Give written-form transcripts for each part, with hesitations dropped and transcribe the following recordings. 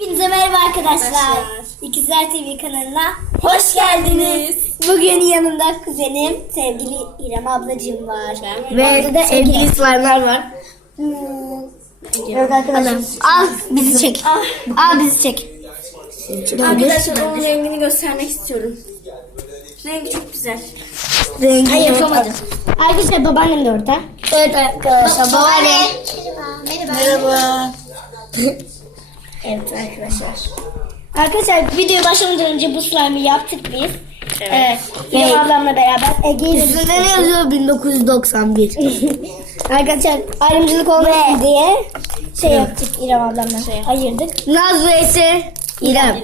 Hepinize merhaba arkadaşlar. İkizler TV kanalına hoş geldiniz. Bugün yanımda kuzenim, sevgili İrem ablacığım var. Ve da sevgili slime'lar var. Evet arkadaşlar. Al bizi çek. Al bizi çek. Arkadaşlar onun rengini göstermek istiyorum. Rengi çok güzel. Rengi Ay yapamadım. Arkadaşlar babaannem de orada. Evet arkadaşlar. Babaanne. Merhaba. Evet arkadaşlar. Arkadaşlar videoya başlamadan önce bu slime'ı yaptık biz. Evet. İrem ablamla beraber Ege'yle Üstünde ne yazıyor? 1991. arkadaşlar ayrımcılık olmasın diye şey yaptık İrem ablamla. Ayırdık. Naz vs İrem.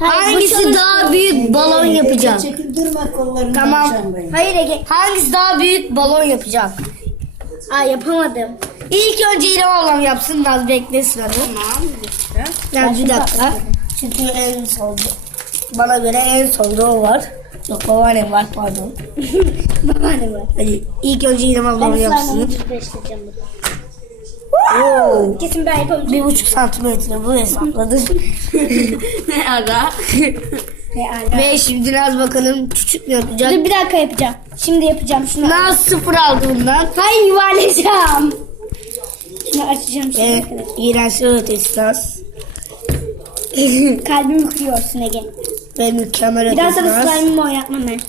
Hangisi daha büyük balon yapacak? Çekil durma kollarını. Tamam. Hayır Ege. Hangisi daha büyük balon yapacak? Aa yapamadım. İlk önce İrem ablam yapsın. Naz beklesin onu. Yani bir dakika. Çünkü en solda. Bana göre en solda o var. Yok babaannem var pardon. Babaannem var. Hadi ilk önce İrem ablam Ben yapsın. slime'ımı cüzleştireceğim burada. Oo. Kesin ben yapamayacağım. 1,5 santimetre bu hesapladım. Ne ara? Ve şimdi Naz bakalım küçük mü yapacak? Dur bir dakika yapacağım. Şimdi yapacağım şunu. Naz 0 aldı bundan. Hayır yuvarlayacağım. Şunu açacağım şimdi Ve arkadaşlar. iğrençli ötesi Naz. Kalbimi kırıyorsun Ege. Ve mükemmel Bir daha ötesi sana Naz. slime'ımı oynatmam ben.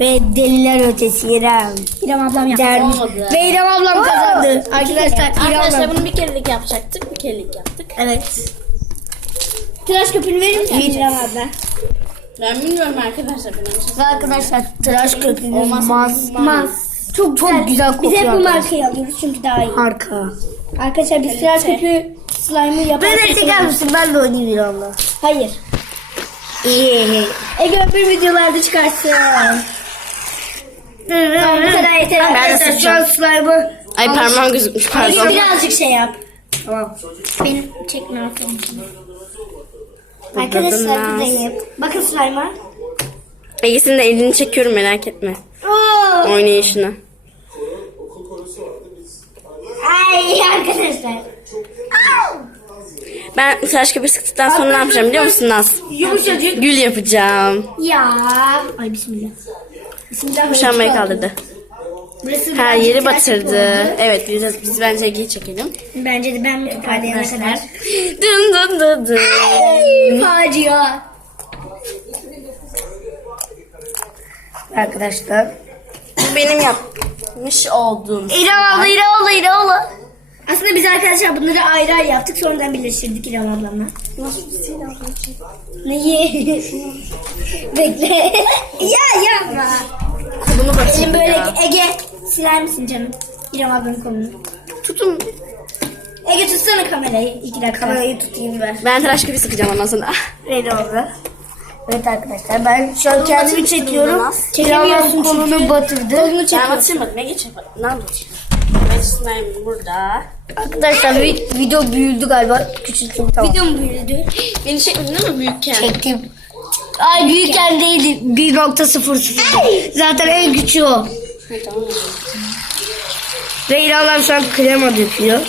Ve deliler ötesi İrem. İrem ablam yaptı. Dermiş. Olmadı. Ve İrem ablam kazandı. Arkadaşlar İrem Arkadaşlar ablam. bunu bir kerelik yapacaktık. Bir kerelik yaptık. Evet. Tıraş köpüğünü verir misin Bir- İrem abla? Ben bilmiyorum arkadaşlar. Benim Ve arkadaşlar tıraş köpüğü maz. Çok Çok güzel Biz hep kokuyor bu arkadaşlar. markayı alıyoruz çünkü daha iyi. Harika. Arkadaşlar biz tıraş köpüğü slime'ı Ben de yaparız. çeker misin? Ben de oynayayım İrem'le. Hayır. İyi. Ege öbür videolarda çıkarsın. Tamam bu kadar yeter Arkadaşlar şu an slime'ı. Ay parmağım gözükmüş Ege pardon. birazcık şey yap. Tamam. Benim çekme aferin. Arkadaşlar buradayım. Bakın slime'a. Ege'sinin de elini çekiyorum merak etme. Oo. Oynayışını. Ay arkadaşlar. Ben tıraş köpüğü sıktıktan sonra ne yapacağım biliyor musun Naz? Yumuşacık. Gül yapacağım. Ya. Ay bismillah. Bismillah. Muşambayı kaldırdı. Burası Her birazcık yeri tıraş batırdı. köpüğü oldu. Evet biz bence Ege'yi çekelim. Bence de ben toparlayana kadar. Dın dın dın dın. Ay facia. Arkadaşlar. Benim yapmış olduğum. İrem abla. Aslında biz arkadaşlar bunları ayrı ayrı yaptık. Sonradan birleştirdik İrem ablamla. Neyi? Bekle. Ya yapma. Kolunu batırdı Elim böyle ya. Ege siler misin canım? İrem ablanın kolunu. Tutun. Ege tutsana kamerayı. 2 dakika. Kamerayı tutayım ben. Ben tıraş köpüğü sıkacağım ondan sonra. İrem abla. Evet arkadaşlar ben şu an kendimi çekiyorum. Çekemiyorsun İrem kolunu çünkü. batırdı. Kolunu Ben çekiyorsun. batırmadım. Ege çekiyor. Ne yapayım? Ben slime burada. Arkadaşlar video büyüdü galiba. Küçülttüm tamam. Video mu büyüdü? Beni çekmedin değil mi büyükken? Çektim. Ay büyükken değildi. 1.00. Zaten en küçüğü o. Tamam. Ve İrem ablam şu an krema döküyor.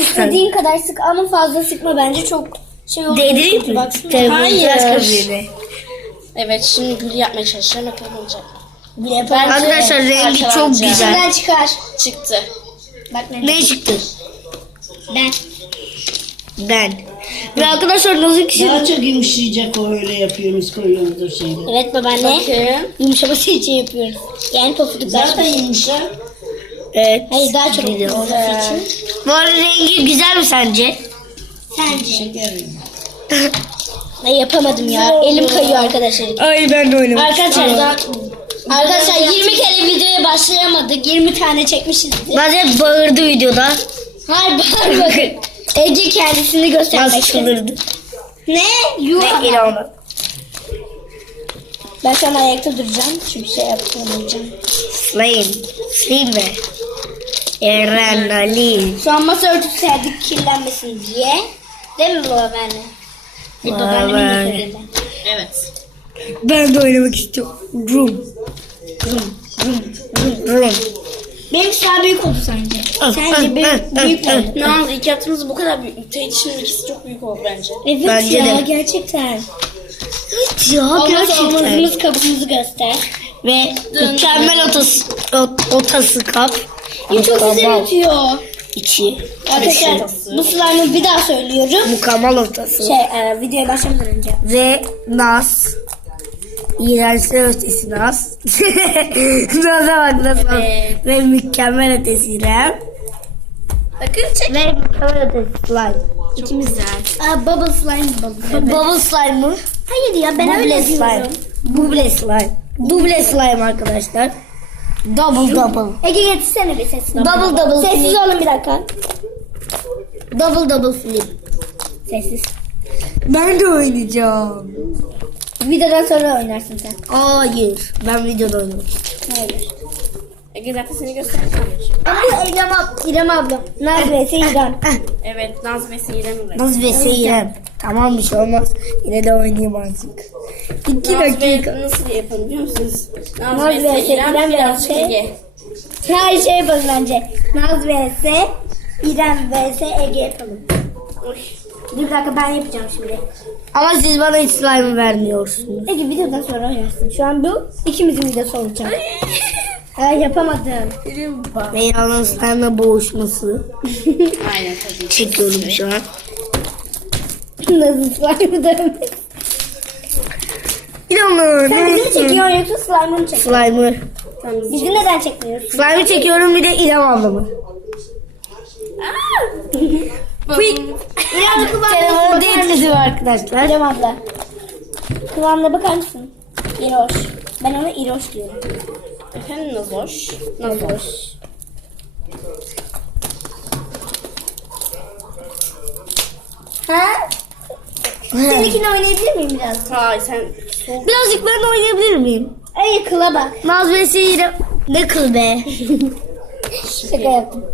İstediğin kadar sık ama fazla sıkma bence çok şey olur. Değdireyim mi? Baksana. Telefonu Hayır. tıraş köpüğüne. Evet şimdi gül yapmaya çalışacağım. Bakalım olacak. Bir yapalım. Arkadaşlar rengi çok arkalanacak. güzel. İçinden çıkar. Çıktı. Bak ne? Ne çıktı? Ben. Ben. Ve arkadaşlar nazik şey. Daha çok yumuşayacak o öyle yapıyoruz koyuyoruzdur şeyde. Evet babaanne. Bakın. Yumuşaması için yapıyoruz. Yani pofuduklar. Zaten yumuşak. Evet. Hayır daha çok Biliyorum. olması için. Bu arada rengi güzel mi sence? Sence? Şekerim. Ay yapamadım ya. Elim kayıyor arkadaşlar. Ay ben de oynamak Arkadaşlar 20 kere videoya başlayamadık. 20 tane çekmişizdir. Bazen bağırdı videoda. Hayır bağır bakın. Ece kendisini göstermek Nasıl istedi. çıldırdı. Ne? Yuh. Ve İrem abla. Ben sana ayakta duracağım. Çünkü şey yapamayacağım. Slime mi? Eren Ali. Şu an masa örtüsü serdik kirlenmesin diye. Değil mi babaanne? Babaannemin getirdim ben. Evet. Ben de oynamak istiyorum. Rum. Benimki daha büyük oldu sence. Sence büyük mü oldu? Ne oldu? İlk yaptığımız bu kadar büyük. Şimdi ikisi çok büyük oldu bence. Evet Bence ya de. gerçekten. Ya Omuzumuz kabımızı göster. Ve mükemmel otası kap. Çok güzel bitiyor. İçi. Arkadaşlar bu slime'ı bir daha söylüyorum. Mükemmel otası. Videoya başlamadan önce. Ve Naz. İğrençler ötesi Naz. Naz'a bak nasıl. Ve mükemmel ötesi İrem. Bakın çek. Ve mükemmel ötesi slime. Çok güzel. Bubble slime bubble. Bubble slime mı? Hayır ya ben Double öyle slime. diyorum. Double slime. Double slime arkadaşlar. Double. Ege getirsene bir sesini. Double Sessiz flip. olun bir dakika. Double flip. Sessiz. Ben de oynayacağım. Videodan sonra oynarsın sen. Hayır. Ben videoda oynamak. Hayır. Ege zaten seni göstereceğim. Ama İrem abla. Naz vs İrem. Evet, Naz ve Sihir'e mi? Nasıl ve İrem. Tamam bir şey olmaz. Yine de oynayayım artık. 2 Naz dakika. ve nasıl yapalım biliyor musunuz? Naz Naz ve ve İrem İrem birazcık vs. Ege. Her şey yapalım bence. Naz vs İrem vs Ege yapalım. Oy. Bir dakika ben yapacağım şimdi. Ama siz bana hiç slime vermiyorsunuz. Ege videodan sonra oynarsın. Şu an bu ikimizin videosu olacak. Yapamadım. Ve yalan slime'la boğuşması. Aynen tabii. Çekiyorum şu an. Nasıl slime'ı dövmek? İnanmıyorum. Sen bizi mi çekiyorsun yoksa slime'ı mı çekiyorsun? Slime'ı. Bizi neden çekmiyorsun? Slime'ı çekiyorum bir de İrem ablamı. İrem Telefonu değiştirdim arkadaşlar. İrem abla. Kıvamına bakar mısın? İroş. Ben ona İroş diyorum. Efendim Nazoş. Nazoş. Ha? Seninkini oynayabilir miyim biraz? Hay sen Birazcık ben de oynayabilir miyim? Ay kıla bak. Naz ve İrem. Ne kıl be. Şaka yaptım.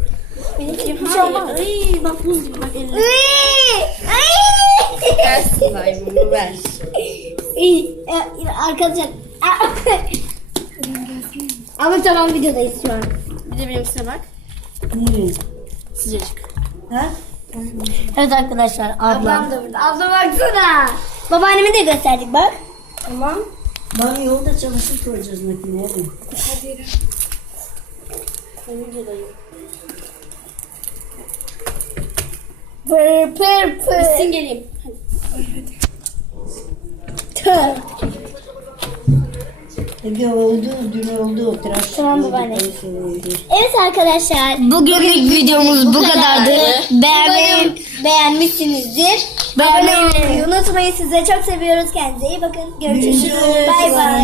Benimki bir şey olmaz. Ay bak buz gibi bak eline. Ay! Ver slime'ımı ver. Arkadaşlar. Ama tamam videodayız şu an. Bir de benimkisine bak. Sıcacık. Evet arkadaşlar ablam. da burada. Abla baksana. Babaannemi de gösterdik bak. Tamam. Ben yolda çalışıp koyacağız makineye. Ben videodayım. Pır pır pır. Bitsin geleyim. Tüh. Ege oldu, dün oldu. Tıraş Tamam oldu, babaanne. neyse oldu. Evet arkadaşlar. Bugünlük videomuz bu kadardı. Beğenmeyi, Umarım beğenmişsinizdir. Beğenmeyi- Abone olmayı unutmayın. Sizi çok seviyoruz. Kendinize iyi bakın. Görüşürüz. Görüşürüz. Bay bay.